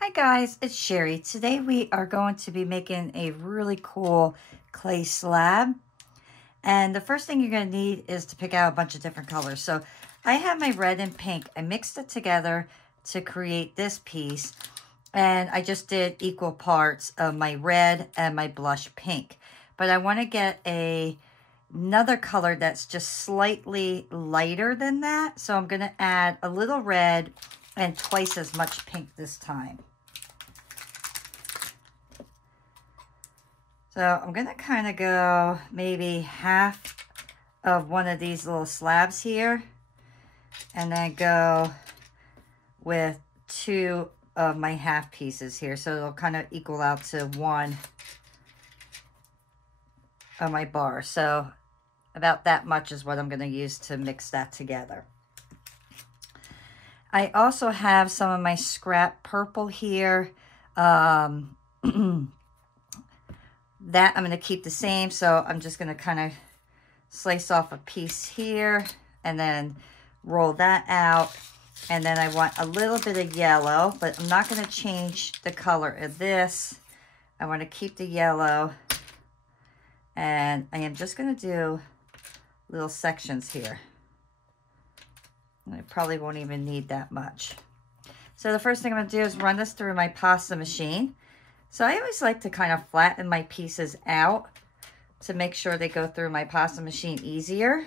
Hi guys, it's Sherry. Today we are going to be making a really cool clay slab. And the first thing you're going to need is to pick out a bunch of different colors. So I have my red and pink. I mixed it together to create this piece. And I just did equal parts of my red and my blush pink. But I want to get another color that's just slightly lighter than that. So I'm going to add a little red and twice as much pink this time. So I'm going to kind of go maybe half of one of these little slabs here, and then go with two of my half pieces here. So it'll kind of equal out to one of my bar. So about that much is what I'm going to use to mix that together. I also have some of my scrap purple here. That I'm going to keep the same, so I'm just going to kind of slice off a piece here and then roll that out. And then I want a little bit of yellow, but I'm not going to change the color of this. I want to keep the yellow, and I am just going to do little sections here. And I probably won't even need that much. So the first thing I'm going to do is run this through my pasta machine. So I always like to kind of flatten my pieces out to make sure they go through my pasta machine easier.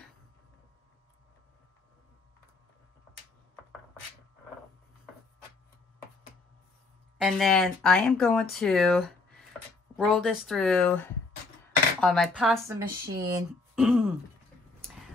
And then I am going to roll this through on my pasta machine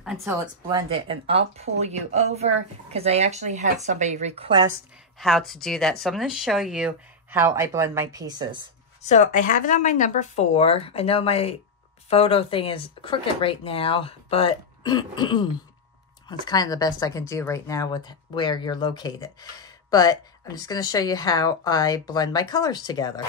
until it's blended. And I'll pull you over because I actually had somebody request how to do that. So I'm going to show you how I blend my pieces. So I have it on my number 4. I know my photo thing is crooked right now, but it's kind of the best I can do right now with where you're located. But I'm just going to show you how I blend my colors together.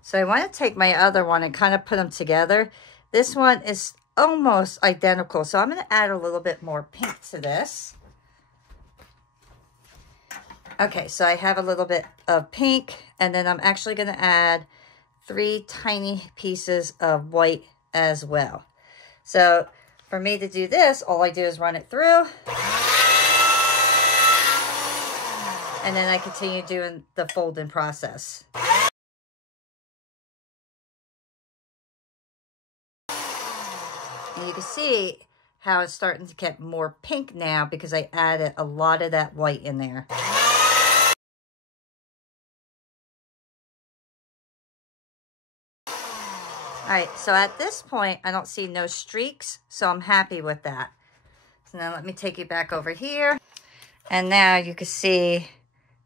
So I want to take my other one and kind of put them together. This one is almost identical, so I'm going to add a little bit more pink to this. Okay, so I have a little bit of pink, and then I'm actually going to add 3 tiny pieces of white as well. So for me to do this, all I do is run it through, and then I continue doing the folding process. And you can see how it's starting to get more pink now because I added a lot of that white in there. All right, so at this point, I don't see no streaks, so I'm happy with that. So now let me take you back over here. And now you can see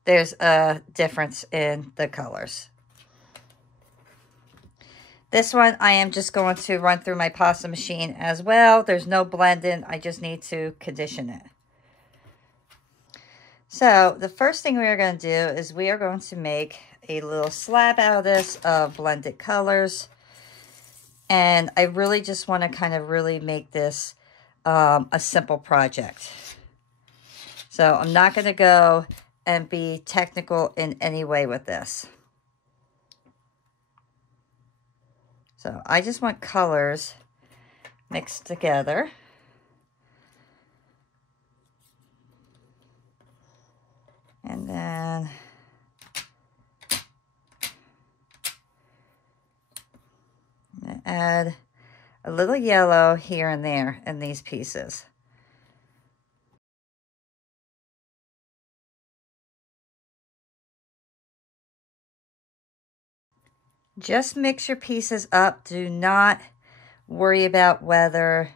there's a difference in the colors. This one, I am just going to run through my pasta machine as well. There's no blending. I just need to condition it. So the first thing we are going to do is we are going to make a little slab out of this of blended colors. And I really just want to kind of really make this a simple project. So I'm not going to go and be technical in any way with this. So I just want colors mixed together. And then I'm going to add a little yellow here and there in these pieces. Just mix your pieces up. Do not worry about whether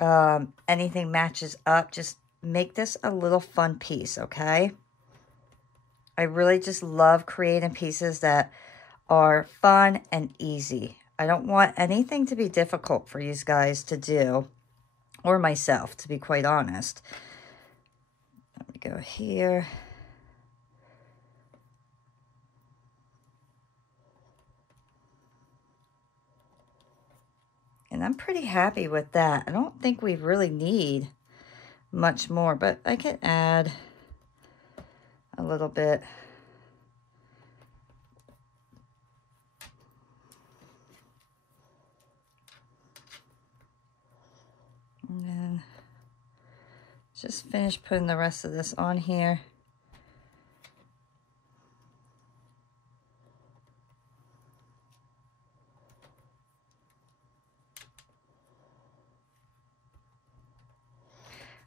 anything matches up. Just make this a little fun piece, okay? I really just love creating pieces that are fun and easy. I don't want anything to be difficult for you guys to do, or myself, to be quite honest. Let me go here. And I'm pretty happy with that. I don't think we really need much more, but I can add a little bit. And then just finish putting the rest of this on here.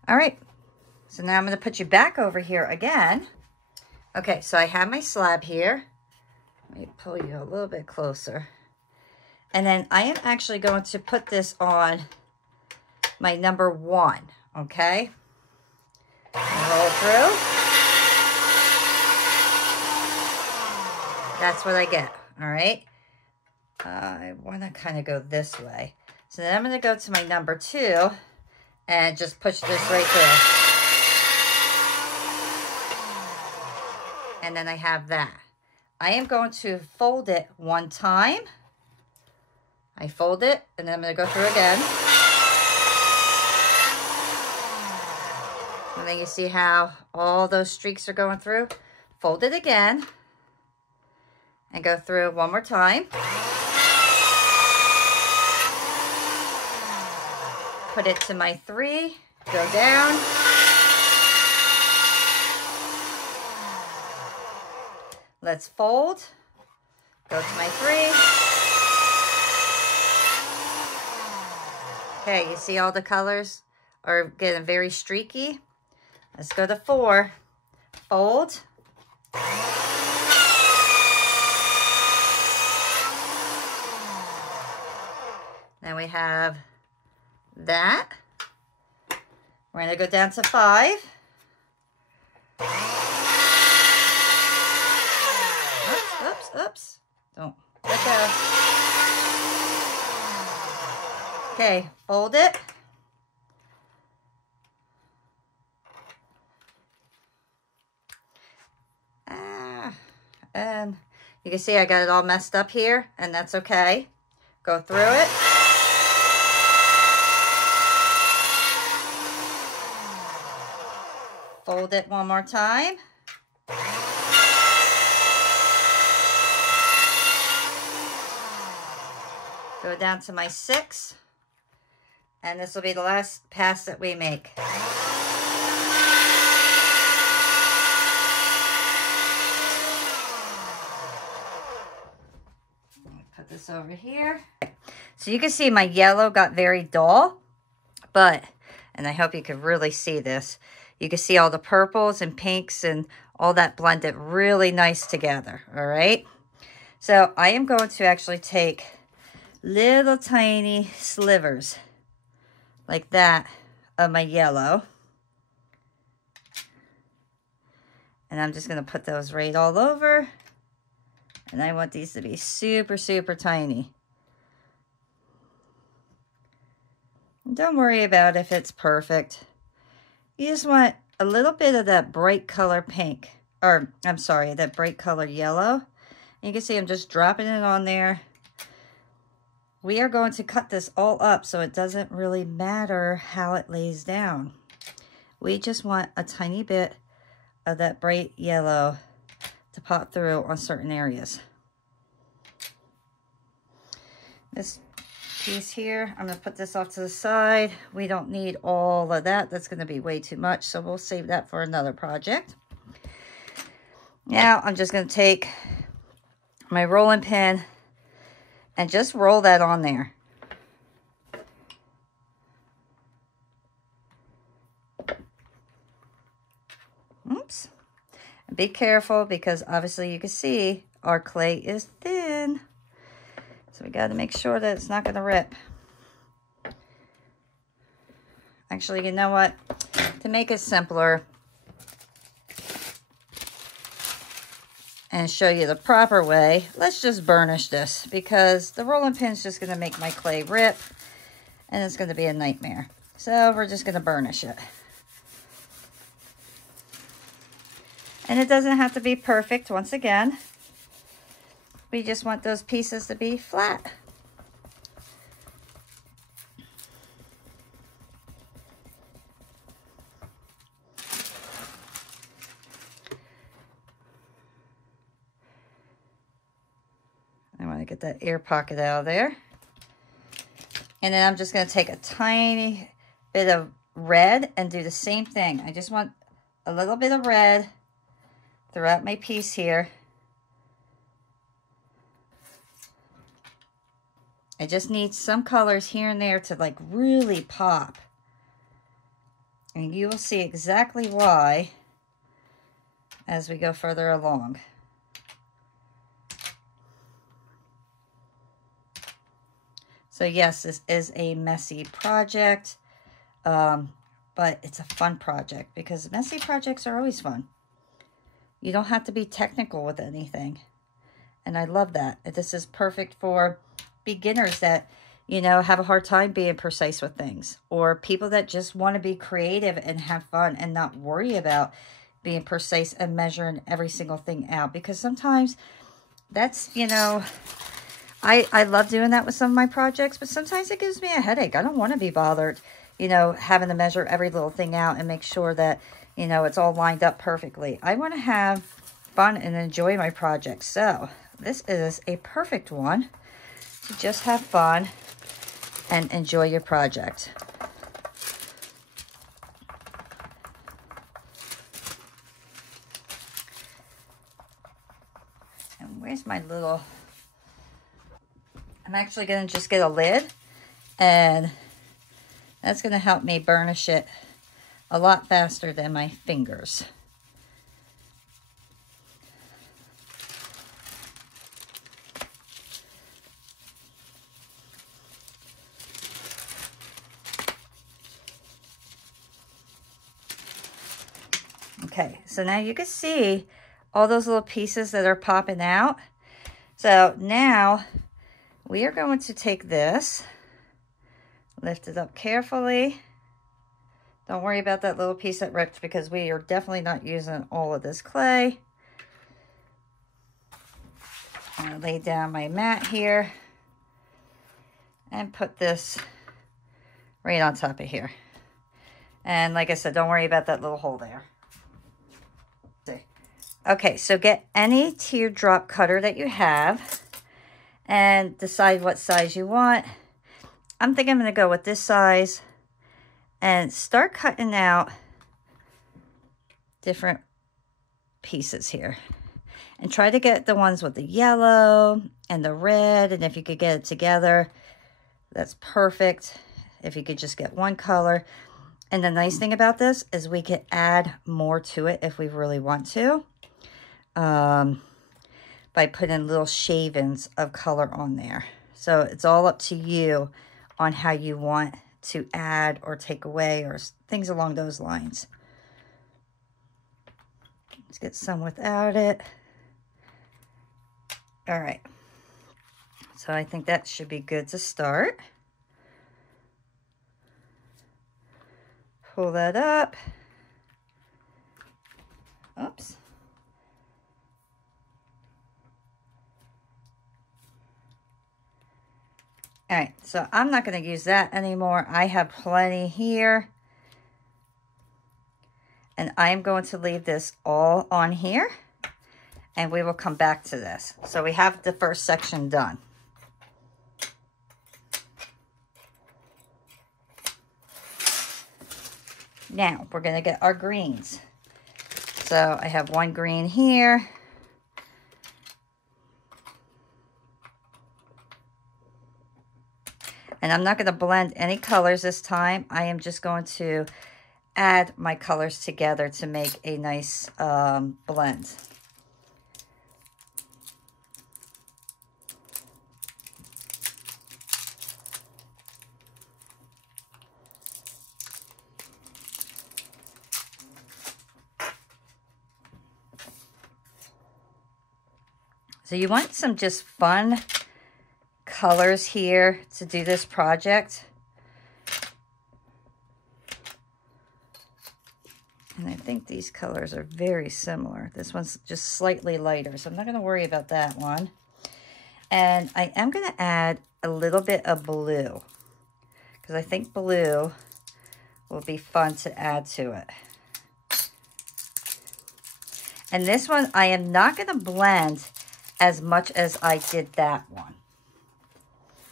All right, so now I'm going to put you back over here again. Okay, so I have my slab here. Let me pull you a little bit closer. And then I am actually going to put this on my number 1, okay? Roll through. That's what I get, all right? I want to kind of go this way. So then I'm going to go to my number 2 and just push this right through. And then I have that. I am going to fold it 1 time. I fold it, and then I'm going to go through again. And then you see how all those streaks are going through. Fold it again. And go through 1 more time. Put it to my 3. Go down. Let's fold. Go to my 3. Okay, you see all the colors are getting very streaky. Let's go to 4. Fold. Then we have that. We're going to go down to 5. Oops. Don't let go. Okay, fold it. And you can see I got it all messed up here, and that's okay. Go through it. Fold it 1 more time. Go down to my 6. And this will be the last pass that we make. Put this over here. So you can see my yellow got very dull, but, and I hope you can really see this, you can see all the purples and pinks and all that blended really nice together, all right? So I am going to actually take little tiny slivers like that of my yellow. And I'm just going to put those right all over. And I want these to be super, super tiny. Don't worry about if it's perfect. You just want a little bit of that bright color pink. Or, I'm sorry, that bright color yellow. And you can see I'm just dropping it on there. We are going to cut this all up so it doesn't really matter how it lays down. We just want a tiny bit of that bright yellow to pop through on certain areas. This piece here, I'm going to put this off to the side. We don't need all of that. That's going to be way too much, so we'll save that for another project. Now I'm just going to take my rolling pin and just roll that on there. Oops. And be careful because obviously you can see our clay is thin. So we got to make sure that it's not going to rip. Actually, you know what? To make it simpler and show you the proper way, let's just burnish this because the rolling pin is just going to make my clay rip and it's going to be a nightmare. So we're just going to burnish it. And it doesn't have to be perfect once again. We just want those pieces to be flat. to get that air pocket out of there. And then I'm just going to take a tiny bit of red and do the same thing. I just want a little bit of red throughout my piece here. I just need some colors here and there to like really pop. And you will see exactly why as we go further along. So yes, this is a messy project, but it's a fun project because messy projects are always fun. You don't have to be technical with anything. And I love that. This is perfect for beginners that, you know, have a hard time being precise with things, or people that just want to be creative and have fun and not worry about being precise and measuring every single thing out. Because sometimes that's, you know, I love doing that with some of my projects, but sometimes it gives me a headache. I don't want to be bothered, you know, having to measure every little thing out and make sure that, you know, it's all lined up perfectly. I want to have fun and enjoy my projects. So this is a perfect one to just have fun and enjoy your project. And where's my little... I'm actually going to just get a lid, and that's going to help me burnish it a lot faster than my fingers. Okay, so now you can see all those little pieces that are popping out. So now we are going to take this, lift it up carefully. Don't worry about that little piece that ripped because we are definitely not using all of this clay. I'm going to lay down my mat here and put this right on top of here. And like I said, don't worry about that little hole there. Okay, so get any teardrop cutter that you have and decide what size you want. I'm thinking I'm going to go with this size and start cutting out different pieces here. And try to get the ones with the yellow and the red, and if you could get it together, that's perfect. If you could just get one color. And the nice thing about this is we could add more to it if we really want to. By putting little shavings of color on there. So it's all up to you on how you want to add or take away or things along those lines. Let's get some without it. All right. So I think that should be good to start. Pull that up. Oops. All right, so I'm not going to use that anymore. I have plenty here. And I'm going to leave this all on here. And we will come back to this. So we have the first section done. Now, we're going to get our greens. So I have one green here. And I'm not going to blend any colors this time. I am just going to add my colors together to make a nice blend. So you want some just fun colors here to do this project. And I think these colors are very similar. This one's just slightly lighter, so I'm not going to worry about that one. And I am going to add a little bit of blue because I think blue will be fun to add to it. And this one I am not going to blend as much as I did that one.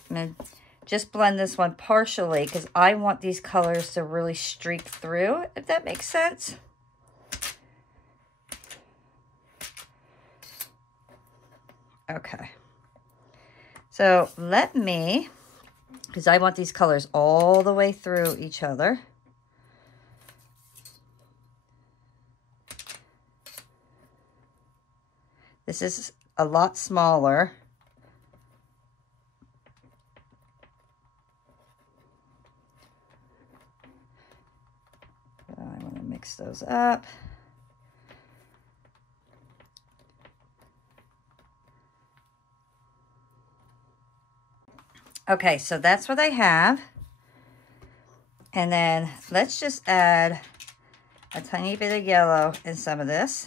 I'm going to just blend this one partially because I want these colors to really streak through, if that makes sense. Okay. So let me, because I want these colors all the way through each other. This is a lot smaller. I want to mix those up. Okay, so that's what I have. And then let's just add a tiny bit of yellow in some of this.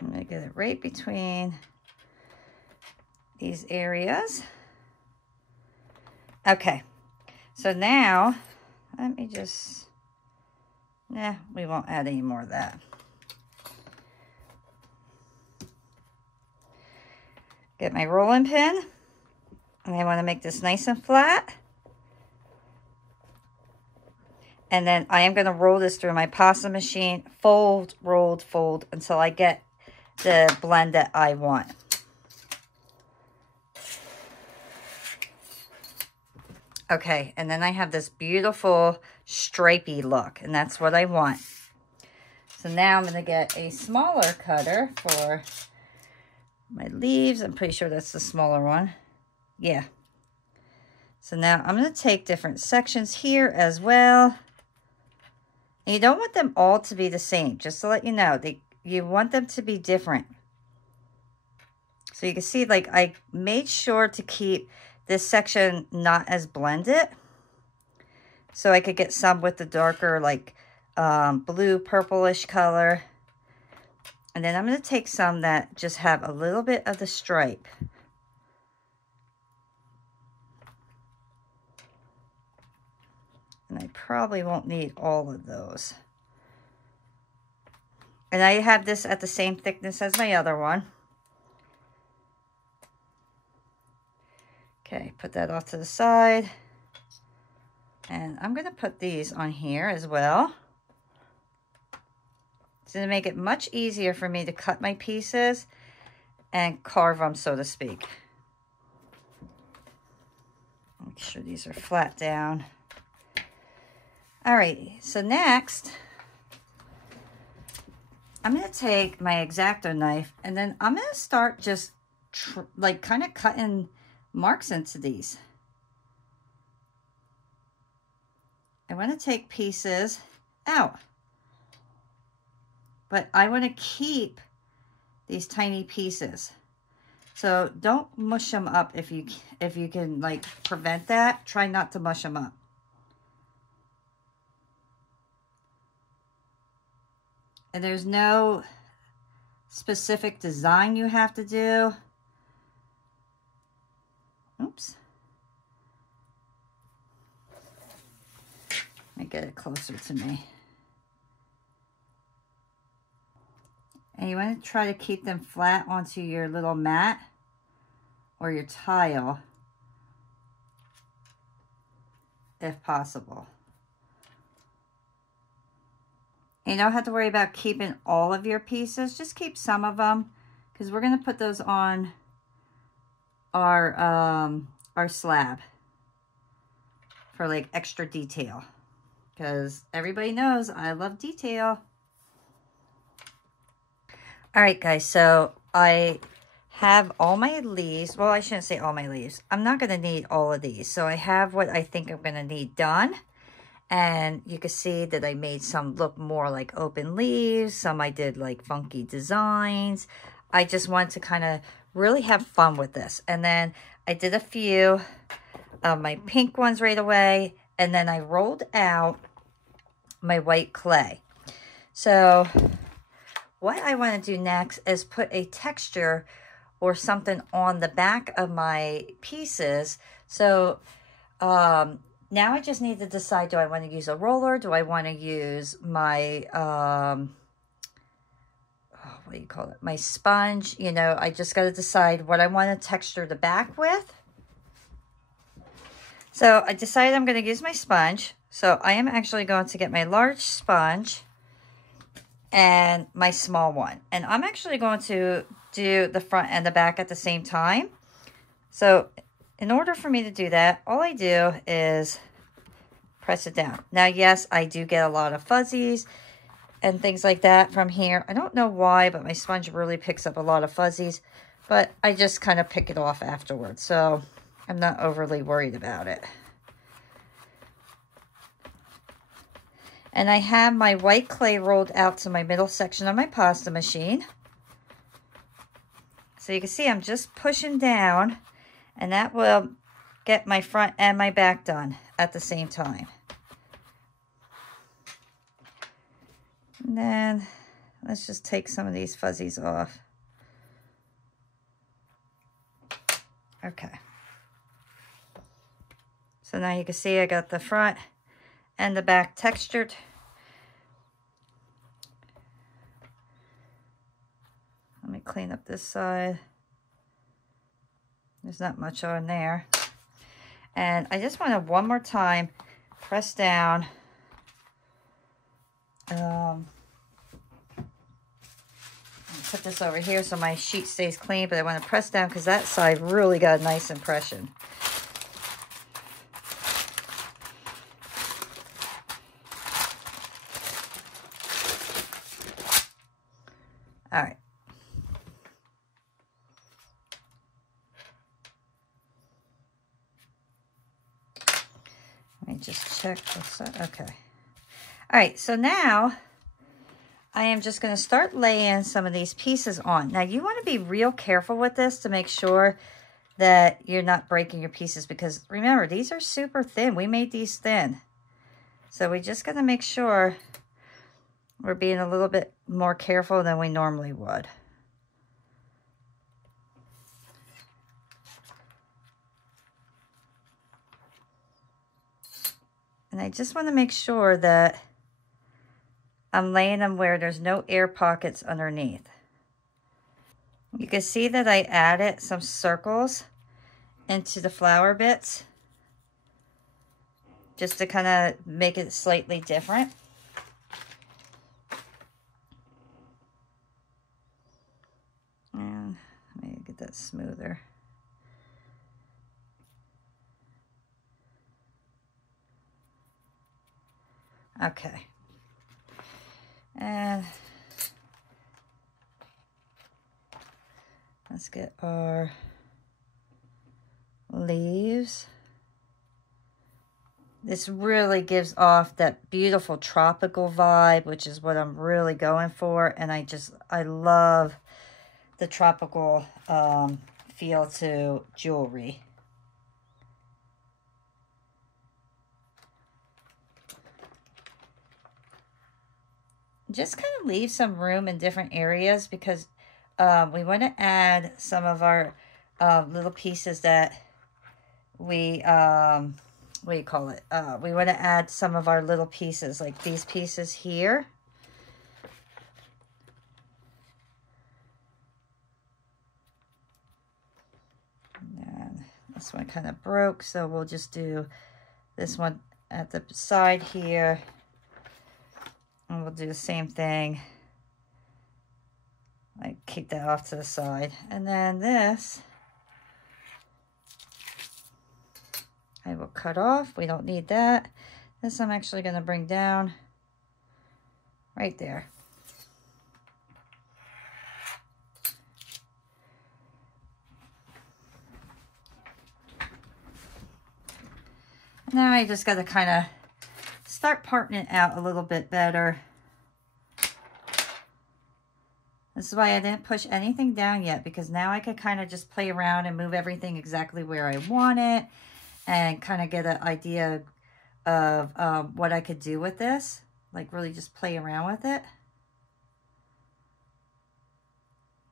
I'm going to get it right between these areas. Okay, so now let me just, we won't add any more of that. Get my rolling pin, and I want to make this nice and flat. And then I am going to roll this through my pasta machine, fold, rolled, fold, until I get the blend that I want. Okay, and then I have this beautiful stripey look, and that's what I want. So now I'm going to get a smaller cutter for my leaves. I'm pretty sure that's the smaller one. Yeah. So now I'm going to take different sections here as well. And you don't want them all to be the same, just to let you know. You want them to be different. So you can see, like, I made sure to keep this section not as blended, so I could get some with the darker, like, blue, purplish color. And then I'm going to take some that just have a little bit of the stripe. And I probably won't need all of those. And I have this at the same thickness as my other one. Okay, put that off to the side. And I'm going to put these on here as well. It's going to make it much easier for me to cut my pieces and carve them, so to speak. Make sure these are flat down. Alrighty, so next, I'm going to take my X-Acto knife, and then I'm going to start just like kind of cutting marks into these. I want to take pieces out, but I want to keep these tiny pieces. So don't mush them up if you can, like, prevent that. Try not to mush them up. And there's no specific design you have to do. Oops. Let me get it closer to me. And you want to try to keep them flat onto your little mat or your tile, if possible. And you don't have to worry about keeping all of your pieces. Just keep some of them, because we're going to put those on our slab for, like, extra detail. Because everybody knows I love detail. All right, guys, so I have all my leaves. Well, I shouldn't say all my leaves. I'm not going to need all of these. So I have what I think I'm going to need done. And you can see that I made some look more like open leaves. Some I did like funky designs. I just wanted to kind of really have fun with this. And then I did a few of my pink ones right away. And then I rolled out my white clay. So what I want to do next is put a texture or something on the back of my pieces. So now I just need to decide, do I want to use a roller? Do I want to use my what do you call it? My sponge. You know, I just got to decide what I want to texture the back with. So I decided I'm going to use my sponge. So I am actually going to get my large sponge and my small one. And I'm actually going to do the front and the back at the same time. So in order for me to do that, all I do is press it down. Now, yes, I do get a lot of fuzzies and things like that from here. I don't know why, but my sponge really picks up a lot of fuzzies. But I just kind of pick it off afterwards. So I'm not overly worried about it. And I have my white clay rolled out to my middle section of my pasta machine. So you can see I'm just pushing down, and that will get my front and my back done at the same time. And then let's just take some of these fuzzies off. Okay. So now you can see I got the front and the back textured. Let me clean up this side. There's not much on there. And I just want to one more time press down. Put this over here so my sheet stays clean, but I want to press down because that side really got a nice impression. All right. Let me just check this out. Okay. All right, so now I am just going to start laying some of these pieces on. Now, you want to be real careful with this to make sure that you're not breaking your pieces, because remember, these are super thin. We made these thin. So we just got to make sure we're being a little bit more careful than we normally would. And I just want to make sure that I'm laying them where there's no air pockets underneath. You can see that I added some circles into the flower bits just to kind of make it slightly different. And let me get that smoother. Okay. And let's get our leaves. This really gives off that beautiful tropical vibe, which is what I'm really going for. And I love the tropical feel to jewelry. Just kind of leave some room in different areas because we want to add some of our little pieces that we, what do you call it? We want to add some of our little pieces, like these pieces here. And then this one kind of broke, so we'll just do this one at the side here. And we'll do the same thing. I keep that off to the side. And then this, I will cut off. We don't need that. This I'm actually going to bring down right there. Now I just got to kind of start parting it out a little bit better. This is why I didn't push anything down yet, because now I could kind of just play around and move everything exactly where I want it and kind of get an idea of what I could do with this. Like really just play around with it.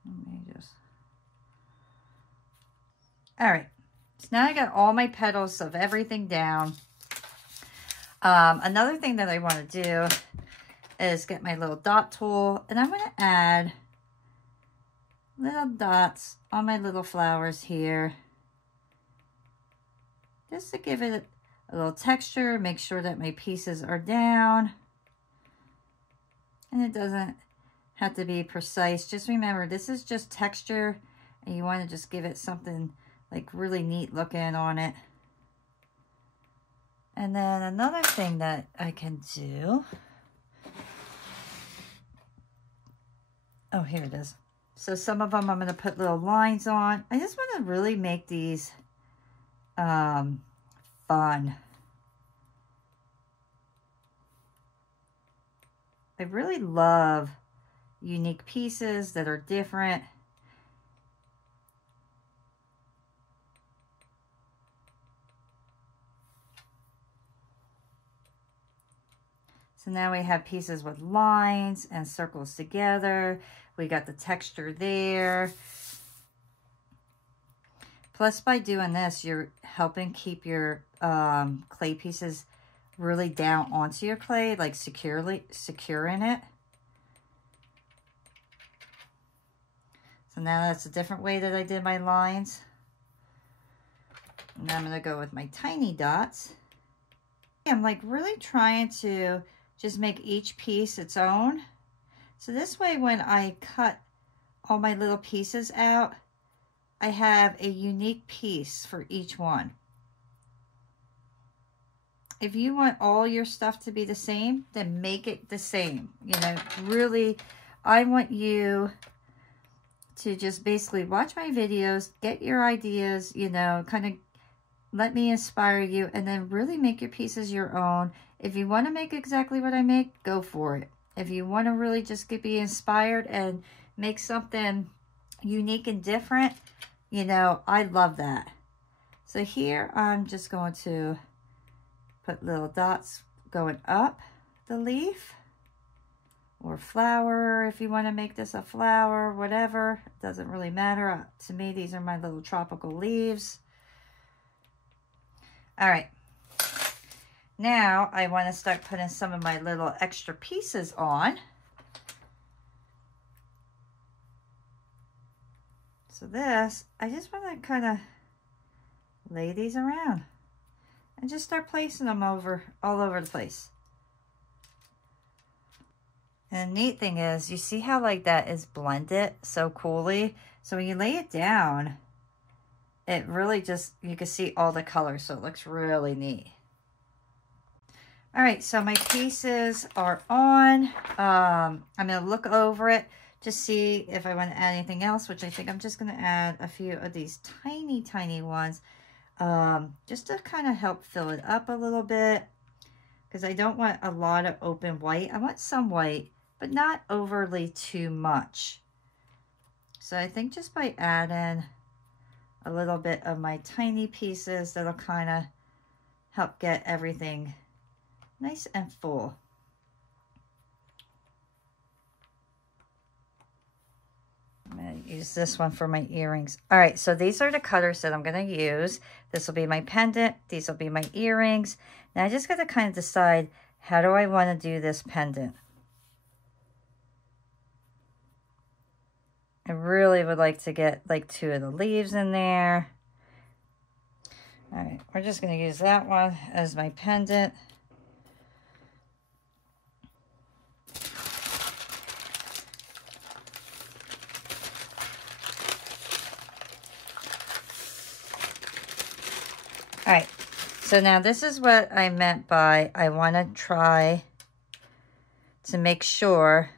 Let me just... All right. So now I got all my petals of everything down. Another thing that I want to do is get my little dot tool, and I'm going to add little dots on my little flowers here, just to give it a little texture, make sure that my pieces are down. And it doesn't have to be precise. Just remember, this is just texture, and you want to just give it something like really neat looking on it. And then another thing that I can do, oh, here it is. So some of them I'm going to put little lines on. I just want to really make these fun. I really love unique pieces that are different. So now we have pieces with lines and circles together. We got the texture there. Plus, by doing this, you're helping keep your clay pieces really down onto your clay, like secure in it. So now that's a different way that I did my lines. And now I'm going to go with my tiny dots. I'm like really trying to just make each piece its own. So this way, when I cut all my little pieces out, I have a unique piece for each one. If you want all your stuff to be the same, then make it the same. You know, really, I want you to just basically watch my videos, get your ideas, you know, kind of let me inspire you, and then really make your pieces your own. If you want to make exactly what I make, go for it. If you want to really just be inspired and make something unique and different, you know, I love that. So here I'm just going to put little dots going up the leaf, or flower if you want to make this a flower, whatever. It doesn't really matter. To me, these are my little tropical leaves. All right. Now I want to start putting some of my little extra pieces on. So this, I just want to kind of lay these around and just start placing them all over the place. And the neat thing is, you see how like that is blended so coolly? So when you lay it down, it really just, you can see all the colors, so it looks really neat. All right, so my pieces are on. I'm gonna look over it to see if I want to add anything else, which I think I'm just gonna add a few of these tiny, tiny ones, just to kind of help fill it up a little bit, because I don't want a lot of open white. I want some white, but not overly too much. So I think just by adding a little bit of my tiny pieces, that'll kind of help get everything nice and full. I'm going to use this one for my earrings. All right, so these are the cutters that I'm going to use. This will be my pendant. These will be my earrings. Now I just got to kind of decide, how do I want to do this pendant? I really would like to get like 2 of the leaves in there. All right, we're just going to use that one as my pendant. All right, so now this is what I meant by I want to try to make sure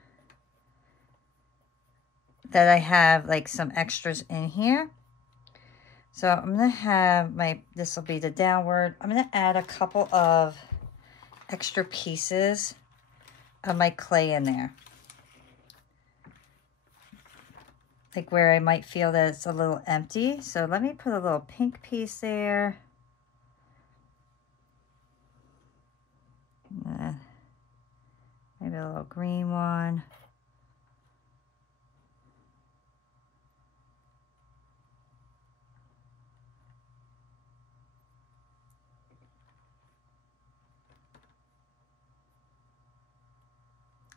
that I have like some extras in here. So I'm going to have this will be the downward. I'm going to add a couple of extra pieces of my clay in there. Like where I might feel that it's a little empty. So let me put a little pink piece there. Maybe a little green one.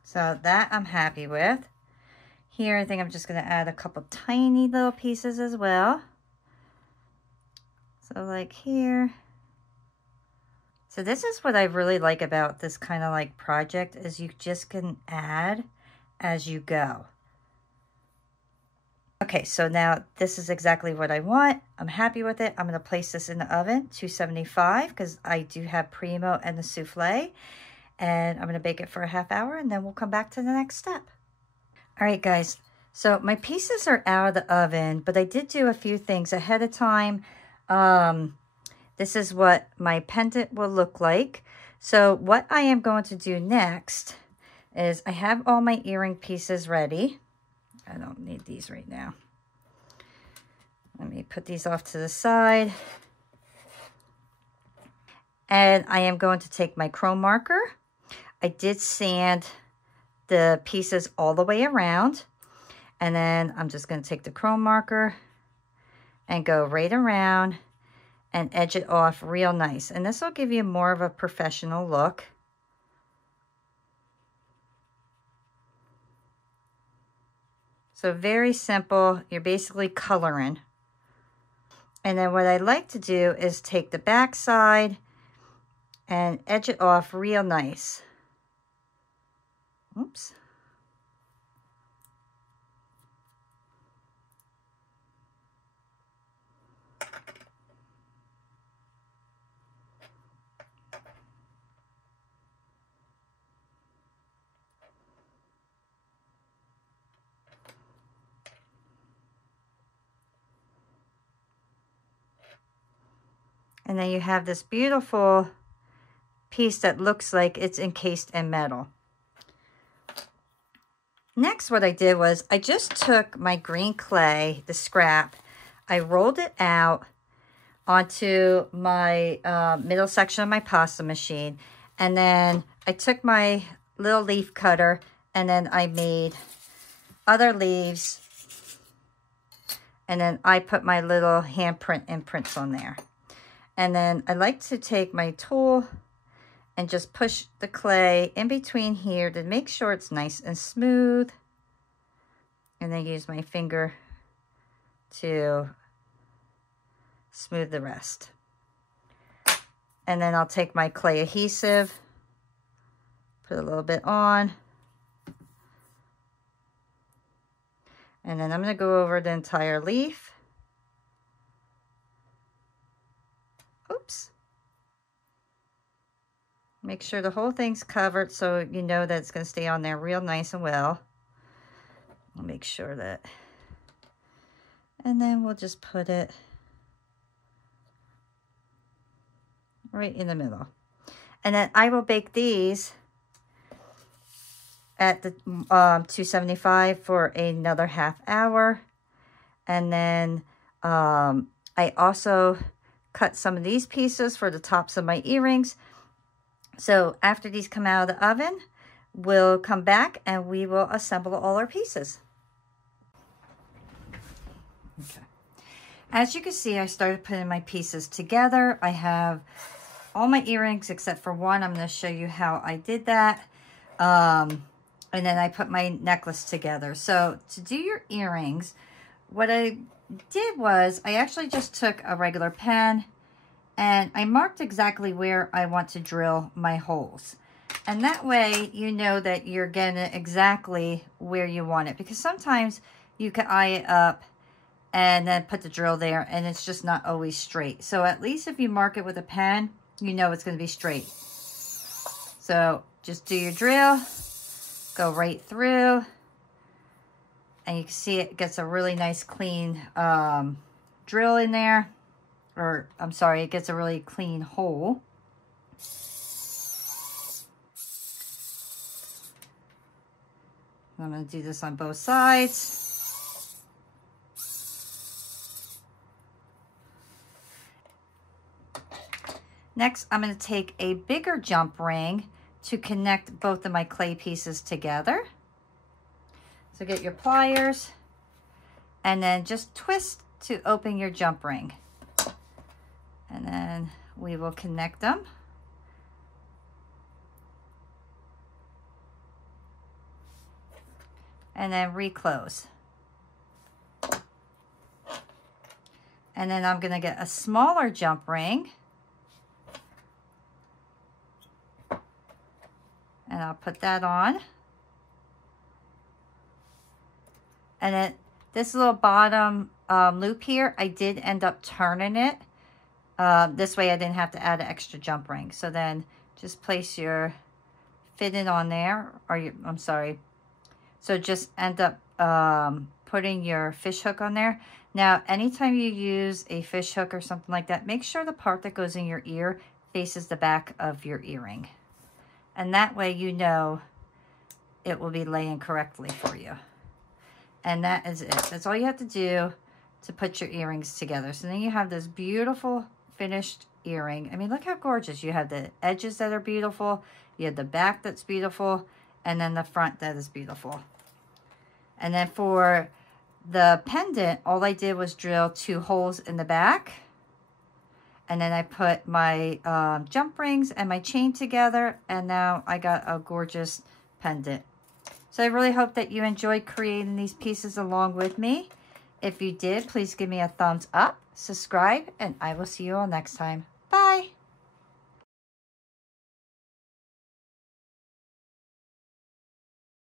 So that I'm happy with. Here, I think I'm just going to add a couple tiny little pieces as well. So like here. So this is what I really like about this kind of like project, is you just can add as you go. Okay, so now this is exactly what I want. I'm happy with it. I'm going to place this in the oven, 275, because I do have primo and the souffle. And I'm going to bake it for a half hour, and then we'll come back to the next step. All right, guys. So my pieces are out of the oven, but I did do a few things ahead of time. This is what my pendant will look like. So what I am going to do next is I have all my earring pieces ready. I don't need these right now. Let me put these off to the side. And I am going to take my chrome marker. I did sand the pieces all the way around. And then I'm just going to take the chrome marker and go right around and edge it off real nice. And this will give you more of a professional look. So very simple. You're basically coloring. And then what I like to do is take the back side and edge it off real nice. Oops. And then you have this beautiful piece that looks like it's encased in metal. Next, what I did was I just took my green clay, the scrap, I rolled it out onto my middle section of my pasta machine. And then I took my little leaf cutter and then I made other leaves. And then I put my little handprint imprints on there. And then I like to take my tool and just push the clay in between here to make sure it's nice and smooth. And then use my finger to smooth the rest. And then I'll take my clay adhesive, put a little bit on. And then I'm going to go over the entire leaf. Oops. Make sure the whole thing's covered so you know that it's going to stay on there real nice and well. I'll make sure that. And then we'll just put it right in the middle. And then I will bake these at the 275 for another half hour. And then I also cut some of these pieces for the tops of my earrings. So after these come out of the oven, we'll come back and we will assemble all our pieces. Okay. As you can see, I started putting my pieces together. I have all my earrings except for one. I'm going to show you how I did that. And then I put my necklace together. So to do your earrings, what I did was I actually just took a regular pen and I marked exactly where I want to drill my holes. And that way you know that you're getting it exactly where you want it. Because sometimes you can eye it up and then put the drill there and it's just not always straight. So at least if you mark it with a pen, you know it's going to be straight. So just do your drill, go right through, and you can see it gets a really nice clean drill in there. Or, I'm sorry, it gets a really clean hole. I'm going to do this on both sides. Next, I'm going to take a bigger jump ring to connect both of my clay pieces together. So get your pliers and then just twist to open your jump ring. And then we will connect them. and then reclose. And then I'm going to get a smaller jump ring. And I'll put that on. And then this little bottom loop here, I did end up turning it. This way I didn't have to add an extra jump ring. So then just place your fitted on there, or I'm sorry. So just end up putting your fish hook on there. Now, anytime you use a fish hook or something like that, make sure the part that goes in your ear faces the back of your earring. And that way you know it will be laying correctly for you. And that is it. That's all you have to do to put your earrings together. So then you have this beautiful finished earring. I mean, look how gorgeous. You have the edges that are beautiful. You have the back that's beautiful. And then the front that is beautiful. And then for the pendant, all I did was drill 2 holes in the back. And then I put my jump rings and my chain together. And now I got a gorgeous pendant. So I really hope that you enjoyed creating these pieces along with me. If you did, please give me a thumbs up, subscribe, and I will see you all next time. Bye.